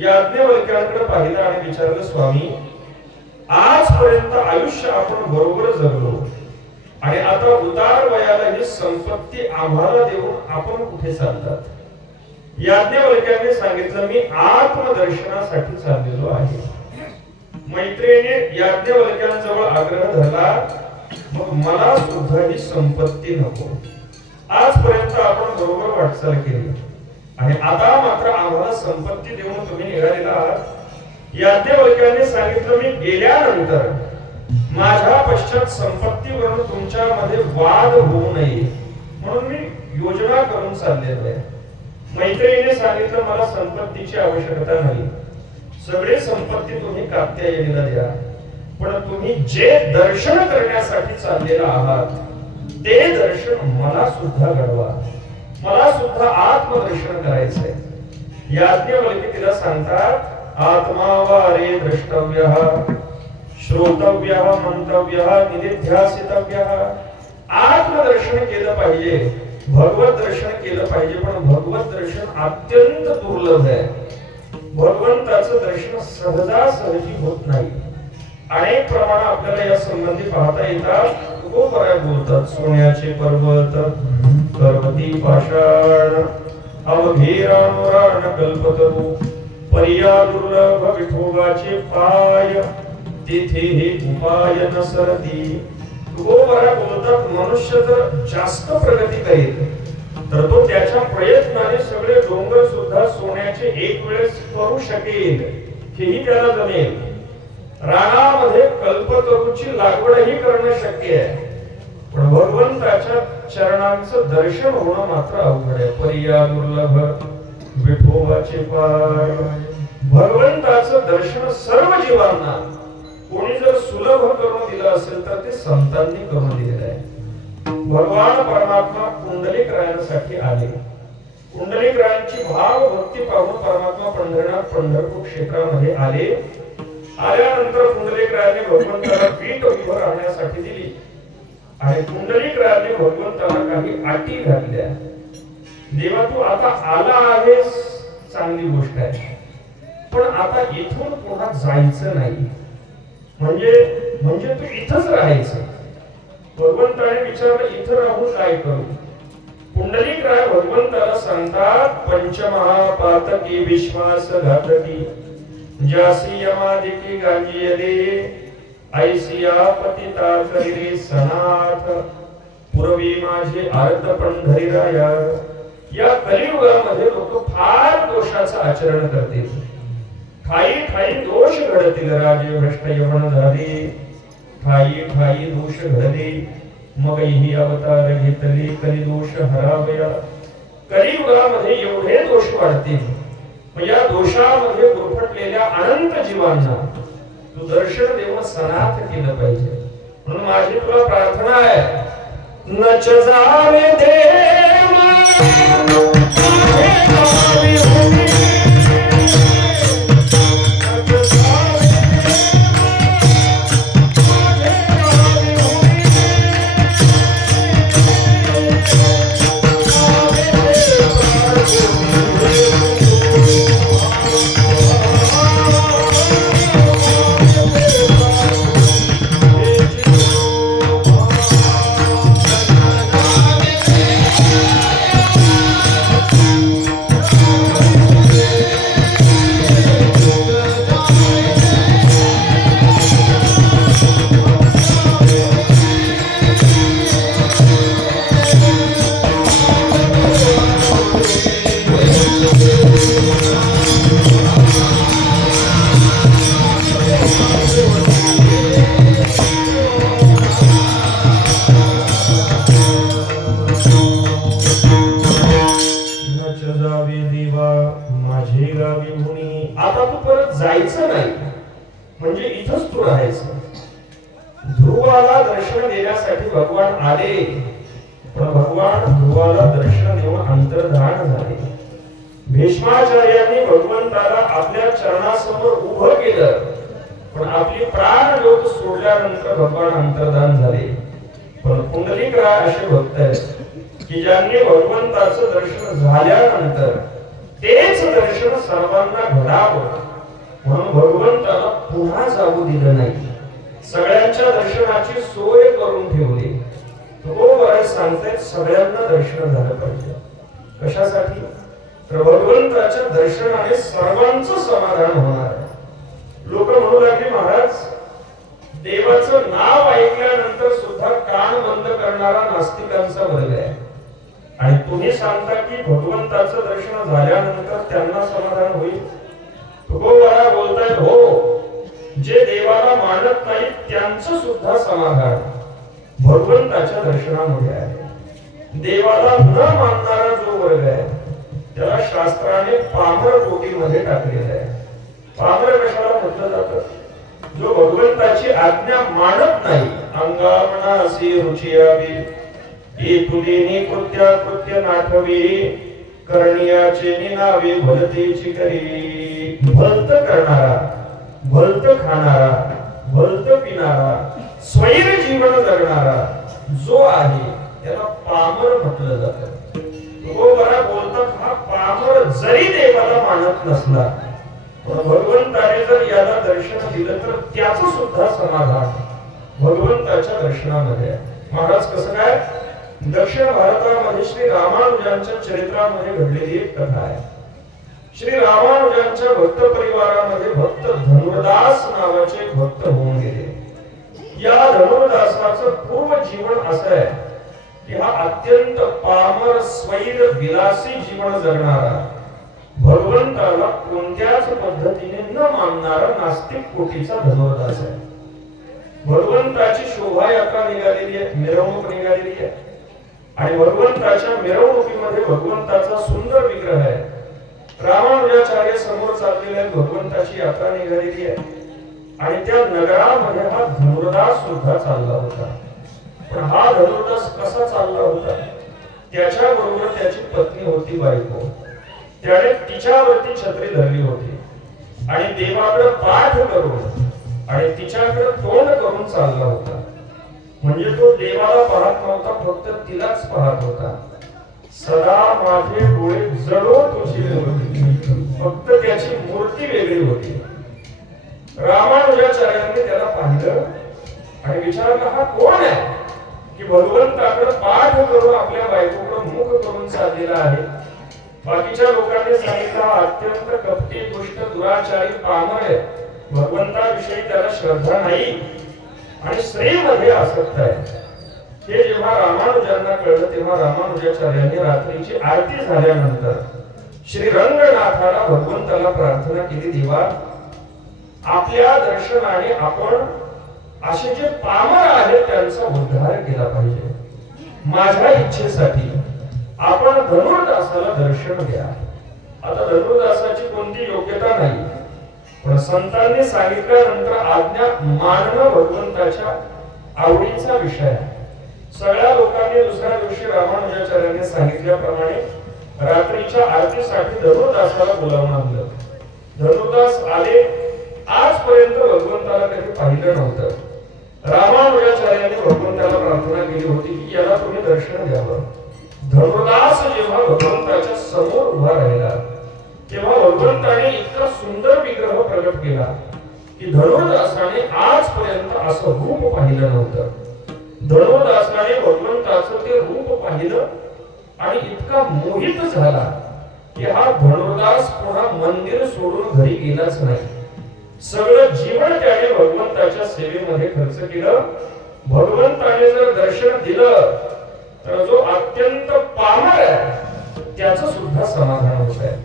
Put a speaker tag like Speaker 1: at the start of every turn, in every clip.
Speaker 1: याज्ञवल्क्यांकडे पाहिलं आणि विचारलं स्वामी आजपर्यंत आयुष्य आपण बरोबर जगलो आणि आता उदार वयाला ही संपत्ती आम्हाला देऊन आपण कुठे चालतात? याज्ञवल्क्याने सांगितलं मी आत्मदर्शनासाठी चाललेलो आहे. मैत्रिणीने याज्ञवल्क्यांजवळ आग्रह धरला मग मला सुद्धा ही संपत्ती नको. आजपर्यंत आपण बरोबर वाटचाल केली. आणि आता मात्र आम्हाला संपत्ती देऊन तुम्ही निघालेला आहात. याज्ञवल्क्याने सांगितलं मी गेल्यानंतर माझ्या पश्चात संपत्तीवरून तुमच्यामध्ये वाद होऊ नये म्हणून मी योजना करून चाललेलो आहे. मैत्रिणीने सांगितलं मला संपत्तीची आवश्यकता नाही. सगळे संपत्ती तुम्ही कात्यायनीला द्या. पण तुम्ही जे दर्शन करण्यासाठी चाललेला आहात ते दर्शन मला सुद्धा घडवा. मला सुद्धा आत्मदर्शन करायचंय. याज्ञवल्की तिला सांगतात आत्मा वारे द्रष्टव्य श्रोतव्य मंतव्य निधिध्यासितव्य आत्मदर्शन केलं पाहिजे भगवत दर्शन केलं पाहिजे पण भगवत दर्शन अत्यंत दुर्लभ आहे. भगवंताचं दर्शन सहजासहजी होत नाही. अनेक प्रमाण आपल्याला या संबंधी पाहता येतात. खूप सोन्याचे पर्वत पर्वती पाषाण अवधीरानुराण कल्पतरू पर्या दुर्लभ विठोबाचे पाय तिथे हे उपाय नसरती खूप बऱ्या बोलतात मनुष्य जर जास्त प्रगती करेल तर तो त्याच्या प्रयत्नाने सगळे डोंगर सुद्धा सोन्याचे एक वेळेस करू शकेल हेही त्याला जमेल. रानामध्ये कल्पतरूची लागवडही करणं शक्य आहे. पण भगवंताच्या चरणांचं दर्शन होणं मात्र अवघड आहे. पर्या दुर्लभ विठोबाचे पाय. भगवंताचं दर्शन सर्व जीवांना. कोणी जर सुलभ करून दिलं असेल तर ते संतांनी करून दिलेलं आहे. भगवान परमात्मा कुंडलिक रायांसाठी आले. कुंडलिक रायांची भाव भक्ती पाहून परमात्मा पंढरनाथ पंढरपूर क्षेत्रामध्ये आले. आल्यानंतर कुंडलिक रायाने भगवंताला पीठ उभं राहण्यासाठी दिली. आणि कुंडलिक रायाने भगवंताला काही अटी घातल्या. देवा तू आता आला आहेस चांगली गोष्ट आहे. पण आता इथून पुन्हा जायचं नाही. म्हणजे म्हणजे तू इथंच राहायचं. भगवंताने विचारलं इथं राहून काय करू? पुंडलिक राय भगवंताला सांगतात पंचमहापातकी विश्वास घातकी जासी यमादिकी गांजी दे ऐसिया पतिता करिरे सनाथ पूर्वी माझे अर्ध पंढरी राया। या कलियुगामध्ये लोक फार दोषाचं आचरण करतील. ठाई ठाई दोष घडतील राजे भ्रष्ट यवन झाले. ठाई ठाई दोष घडले. मग ही अवतार घेतले कली दोष हरावया. कलियुगामध्ये एवढे दोष वाढतील. मग या दोषामध्ये गुरफटलेल्या अनंत जीवांना तू दर्शन देऊन सनाथ केलं पाहिजे. म्हणून माझी तुला प्रार्थना आहे. नच जावे देवा आले. पण भगवान ध्रुवाला दर्शन देऊन अंतर्धान झाले. भीष्माचार्यांनी भगवंताला आपल्या चरणासमोर उभं केलं. पण आपली प्राण लोक सोडल्यानंतर भगवान अंतर्धान झाले. पण पुंडलिक राय असे भक्त आहेत की ज्यांनी भगवंताचं दर्शन झाल्यानंतर तेच दर्शन सर्वांना घडावं. म्हणून भगवंताला पुन्हा जाऊ दिलं नाही. सगळ्यांच्या दर्शनाची सोय करून ठेवली. हो महाराज सांगतायत सगळ्यांना दर्शन झालं पाहिजे. कशासाठी? तर भगवंताच्या दर्शनाने सर्वांचं समाधान होणार आहे. लोक म्हणू लागले महाराज देवाचं नाव ऐकल्यानंतर सुद्धा कान बंद करणारा नास्तिकांचा वर्ग आहे. आणि तुम्ही सांगता की भगवंताचं दर्शन झाल्यानंतर त्यांना समाधान होईल? तुकोबारा बोलतायत हो जे देवाला मानत नाहीत त्यांचं सुद्धा समाधान. भगवंताच्या दर्शनामध्ये आहे. देवाला न मानणारा जो वर्ग आहे त्याला शास्त्राने पामर गोटीमध्ये टाकलेला आहे. पामर कशाला म्हटलं जात? जो भगवंताची आज्ञा मानत नाही अंगामना असे रुची यावी एकुलीनी कृत्या कृत्य नाठवी करण्याचे निनावे भलतेची करी भलत करणारा भलत खाणारा भलत पिणारा स्वैर जीवन जगणारा जो आहे त्याला पामर म्हटलं जात. बरा बोलतात हा पामर जरी देवाला मानत नसला पण भगवंताने जर याला दर्शन दिलं तर त्याच सुद्धा समाधान भगवंताच्या दर्शनामध्ये आहे. महाराज कसं काय? दक्षिण भारतामध्ये श्री रामानुजांच्या चरित्रामध्ये घडलेली एक कथा आहे. श्री रामानुजांच्या भक्त परिवारामध्ये भक्त धनुदास नावाचे भक्त होऊन गेले. या धनुर्दासाचं पूर्व जीवन असं आहे की हा अत्यंत पामर स्वैर विलासी जीवन जगणारा भगवंताला कोणत्याच पद्धतीने न मानणारा नास्तिक कोटीचा धनुर्दास आहे. भगवंताची शोभायात्रा निघालेली आहे मिरवणूक निघालेली आहे. आणि भगवंताच्या मिरवणुकीमध्ये भगवंताचा सुंदर विग्रह आहे. रामानुजाचार्य समोर चाललेल्या भगवंताची यात्रा निघालेली आहे. आणि त्या नगरामध्ये हा धनुर्दास सुद्धा चालला होता. पण हा धनुर्दास कसा चालला होता? त्याच्या बरोबर त्याची पत्नी होती बायको. त्याने तिच्यावरती छत्री धरली होती. आणि देवाकडे पाठ करून आणि तिच्याकडे तोंड करून चालला होता. म्हणजे तो देवाला पाहत नव्हता फक्त तिलाच पाहत होता. सदा माझे डोळे जडो तुझी होती. फक्त त्याची मूर्ती वेगळी होती. रामानुजाचार्यांनी त्याला पाहिलं आणि विचारलं हा कोण आहे? की भगवंताकडे पाठ करून आपल्या बायकोकडे मुख करून साधलेला आहे. बाकीच्या लोकांनी सांगितलं हा अत्यंत कपटी दुष्ट दुराचारी पामर आहे. भगवंताविषयी त्याला श्रद्धा नाही आणि स्त्रीमध्ये आसक्त आहे. हे जेव्हा रामानुजांना कळलं तेव्हा रामानुजाचार्यांनी रात्रीची आरती झाल्यानंतर श्री रंगनाथाला भगवंताला प्रार्थना केली देवा आपल्या दर्शनाने आपण असे जे पामर आहेत त्यांचा उद्धार केला पाहिजे. माझ्या इच्छेसाठी आपण धनुर्दासाला दर्शन घ्या आता धनुर्दासाची कोणती योग्यता नाही. पण संतांनी सांगितल्यानंतर आज्ञा मानणं भगवंताच्या आवडीचा विषय आहे. सगळ्या लोकांनी दुसऱ्या दिवशी रामानुजाचार्यांनी सांगितल्याप्रमाणे रात्रीच्या आरतीसाठी धनुर्दासाला बोलावून आणलं. धनुर्दास आले आजपर्यंत भगवंताला कधी पाहिलं नव्हतं. रामानुजाचार्याने भगवंताला प्रार्थना केली होती की याला तुम्ही दर्शन द्यावं धनुर्दास जेव्हा भगवंताच्या समोर उभा राहिला तेव्हा भगवंताने इतका सुंदर विग्रह प्रगट केला की धनुर्दासाने आजपर्यंत असं रूप पाहिलं नव्हतं. धनुर्दासाने भगवंताचं ते रूप पाहिलं आणि इतका मोहित झाला की हा धनुर्दास पुन्हा मंदिर सोडून घरी गेलाच नाही. सगळं जीवन त्याने भगवंताच्या सेवेमध्ये खर्च केलं. भगवंताने जर दर्शन दिलं तर जो अत्यंत पामर आहे त्याच सुद्धा समाधान होत आहे.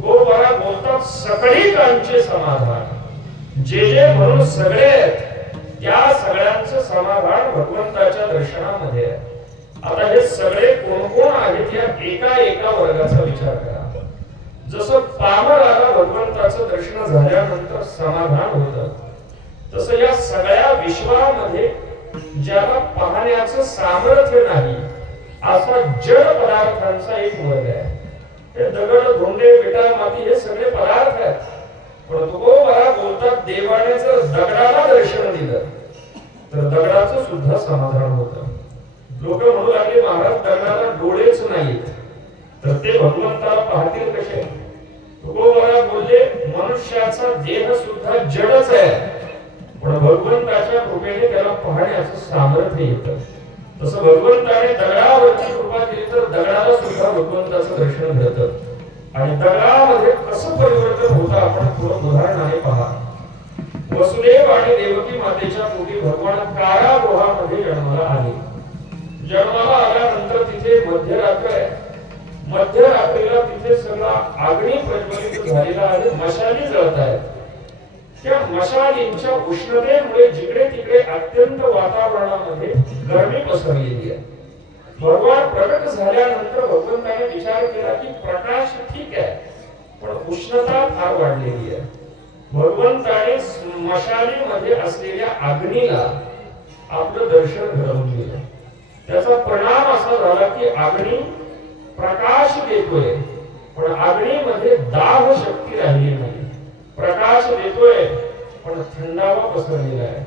Speaker 1: गोपारा बोलतात सकळीकांचे समाधान. जे जे म्हणून सगळे आहेत त्या सगळ्यांचं समाधान भगवंताच्या दर्शनामध्ये आहे. आता हे सगळे कोण कोण आहेत या एका एका वर्गाचा विचार करा. जसं पामराला भगवंताचं दर्शन झाल्यानंतर समाधान होत तसं या सगळ्या विश्वामध्ये ज्याला पाहण्याचं सामर्थ्य नाही असा जड पदार्थांचा एक वर्ग आहे. हे दगड धोंडे विटा माती हे सगळे पदार्थ आहेत. पण मला बोलतात देवाने जर दगडाला दर्शन दिलं तर दगडाचं सुद्धा समाधान होतं. लोक म्हणू लागले महाराज दगडाला डोळेच नाहीत. तर ते भगवंताला पाहतील कसे? मनुष्याचा देह सुद्धा जडच आहे. पण भगवंताच्या कृपेने त्याला पाहण्याचं सामर्थ्य येतं. तसं भगवंताने दगडावरती कृपा केली तर दगडाला सुद्धा भगवंताचं दर्शन घडतं आणि दगडामध्ये कसं परिवर्तन होतं आपण थोडं उदाहरणाने पहा. वसुदेव आणि देवकी मातेच्या पोटी भगवान कारागृहामध्ये जन्माला आले. जन्माला आल्यानंतर तिथे मध्यरात्र आहे. मध्यरात्रीला तिथे सगळा आग्नी प्रज्वलित झालेला आहे मशाली जळत आहेत. त्या मशालींच्या उष्णतेमुळे जिकडे तिकडे अत्यंत वातावरणामध्ये गरमी पसरलेली आहे. भगवान प्रकट झाल्यानंतर भगवंताने विचार केला की प्रकाश ठीक आहे पण उष्णता फार वाढलेली आहे. भगवंताने मशालीमध्ये असलेल्या अग्नीला आपलं दर्शन घडवून दिलं. त्याचा परिणाम असा झाला की अग्नी प्रकाश देतोय. पण अग्नीमध्ये दाह शक्ती राहिली नाही. प्रकाश देतोय पण थंडावा पसरलेला आहे.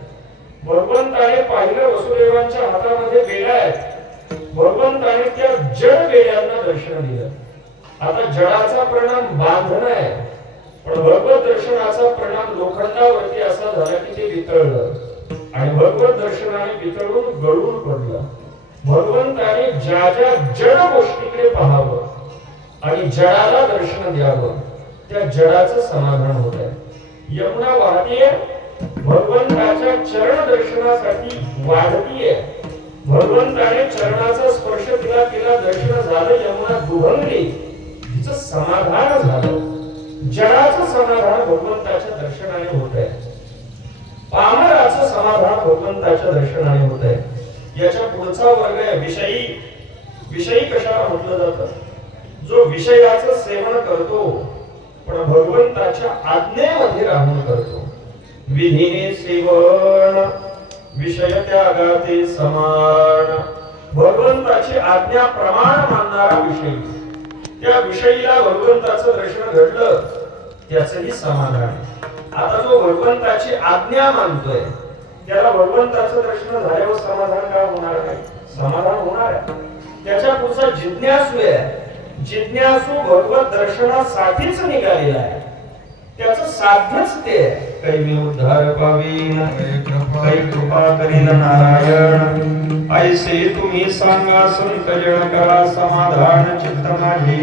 Speaker 1: भगवंताने पाहिलं वसुदेवांच्या हातामध्ये बेड्या आहेत भगवंताने त्या जड बेड्यांना दर्शन दिलं. आता जडाचा परिणाम बांधणं आहे. पण भगवत दर्शनाचा परिणाम लोखंडावरती असा झाला की ते वितळलं. आणि भगवत दर्शनाने वितळून गळून पडलं. भगवंताने ज्या ज्या जड गोष्टीकडे पाहावं आणि जडाला दर्शन द्यावं त्या जडाचं समाधान होत आहे. यमुना वाहतीये भगवंताच्या चरण दर्शनासाठी वाढतीये. भगवंताने चरणाचा स्पर्श तिला केला दर्शन झालं यमुना दुभंगली. तिचं समाधान झालं. जडाचं समाधान भगवंताच्या दर्शनाने होत आहे. पामराचं समाधान भगवंताच्या दर्शनाने होत आहे. याच्या पुढचा वर्ग आहे विषयी विषयी कशाला म्हटलं जातं? जो विषयाचं सेवन करतो पण भगवंताच्या आज्ञेमध्ये राहून करतो. विधीने सेवन विषय त्यागाते समान. भगवंताची आज्ञा प्रमाण मानणारा विषयी. त्या विषयीला भगवंताचं दर्शन घडलं त्याचंही समाधान आहे. आता जो भगवंताची आज्ञा मानतोय त्याला भगवंताचं दर्शन झाल्यावर समाधान का होणार नाही? समाधान होणार आहे. त्याच्या पुढचा जिज्ञासू आहे. जिज्ञासू भगवत दर्शनासाठीच निघालेला आहे. त्याचं साध्यच ते उद्धार पावीन कै कृपा करीन. नारायण. ऐसे तुम्ही सांगा संत जन करा समाधान चित्त माझे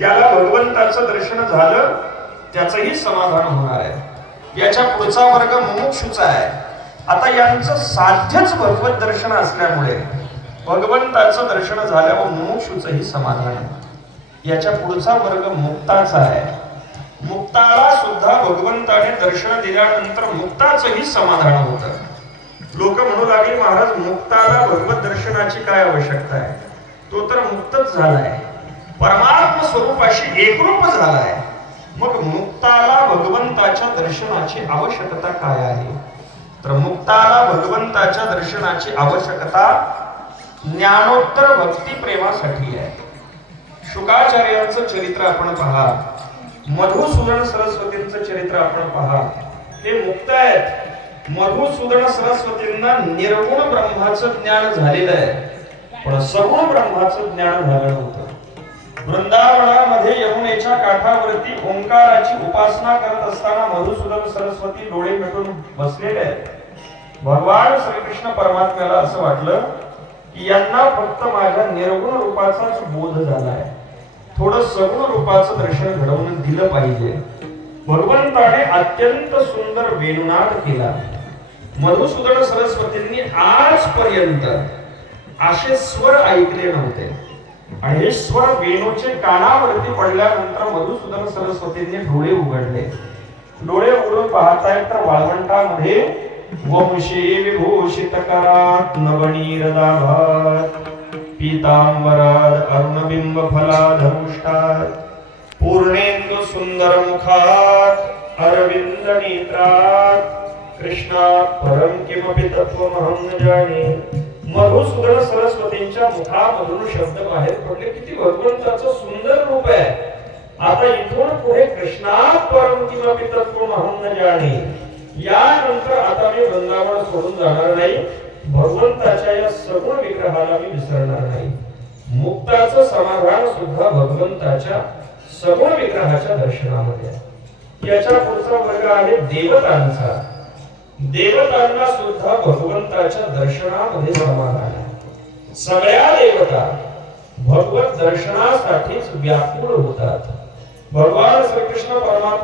Speaker 1: त्याला भगवंताचं दर्शन झालं त्याचंही समाधान होणार आहे. याच्या पुढचा वर्ग मुमुक्षुचा आहे. आता यांचं साध्यच भगवत दर्शन असल्यामुळे भगवंताचं दर्शन झाल्यावर मुमुक्षुचंही समाधान आहे. याच्या पुढचा वर्ग मुक्ताचा आहे. मुक्ताला सुद्धा भगवंताने दर्शन दिल्यानंतर मुक्ताचंही समाधान होतं. लोक म्हणू लागले महाराज मुक्ताला भगवत दर्शनाची काय आवश्यकता आहे? तो तर मुक्तच झालाय. परमात्म स्वरूपाशी एकरूप झालाय. मग मुक्ताला भगवंताच्या दर्शनाची आवश्यकता काय आहे? तर मुक्ताला भगवंताच्या दर्शनाची आवश्यकता ज्ञानोत्तर भक्ती प्रेमासाठी आहे. शुकाचार्यांचं चरित्र आपण पहा. मधुसूदन सरस्वतींचं चरित्र आपण पहा. हे मुक्त आहेत. मधुसूदन सरस्वतींना निर्गुण ब्रह्माचं ज्ञान झालेलं आहे. पण सगुण ब्रह्माचं ज्ञान झालं नव्हतं. वृंदावनामध्ये यमुनेच्या काठावरती ओंकाराची उपासना करत असताना मधुसूदन सरस्वती डोळे मिटून बसलेले आहेत. भगवान श्रीकृष्ण परमात्म्याला असं वाटलं की यांना फक्त माझ्या निर्गुण रूपाचाच बोध झालाय. थोडं सगुण रूपाचं दर्शन घडवून दिलं पाहिजे. भगवंताने अत्यंत सुंदर वेणुनाद केला. मधुसूदन सरस्वतींनी आजपर्यंत असे स्वर ऐकले नव्हते. आणि हे स्वर वेणूचे कानावरती पडल्यानंतर मधुसूदन सरस्वतींनी डोळे उघडले. डोळे उघडून पाहतायत तर वाळवंटामध्ये वंशी विभूषित करात नवनीर पीतांबराद पीतांबरात अरुणबिंब फलाधरुष्टात पूर्णेंदु सुंदर मुखात अरविंद नेत्रात कृष्णा परम किमपि तत्वमहं न जाणे मधुसूदन सरस्वतींच्या मुखामधून शब्द बाहेर पडले. किती भगवंताचं सुंदर रूप आहे. आता इथून पुढे कृष्णा परम किमपि महान न जाणे यानंतर आता मी वृंदावन सोडून जाणार नाही. भगवंताच्या या सगुण विग्रहाला मी विसरणार नाही. मुक्ताच समाधान सुद्धा भगवंताच्या सगुण विग्रहाच्या दर्शनामध्ये याच्या पुढचा वर्ग आहे देवतांचा. देवतांना सुद्धा भगवंताच्या दर्शनामध्ये समाधान आहे. सगळ्या देवता भगवत दर्शनासाठीच व्याकुळ होतात. भगवान श्रीकृष्ण परमात्मा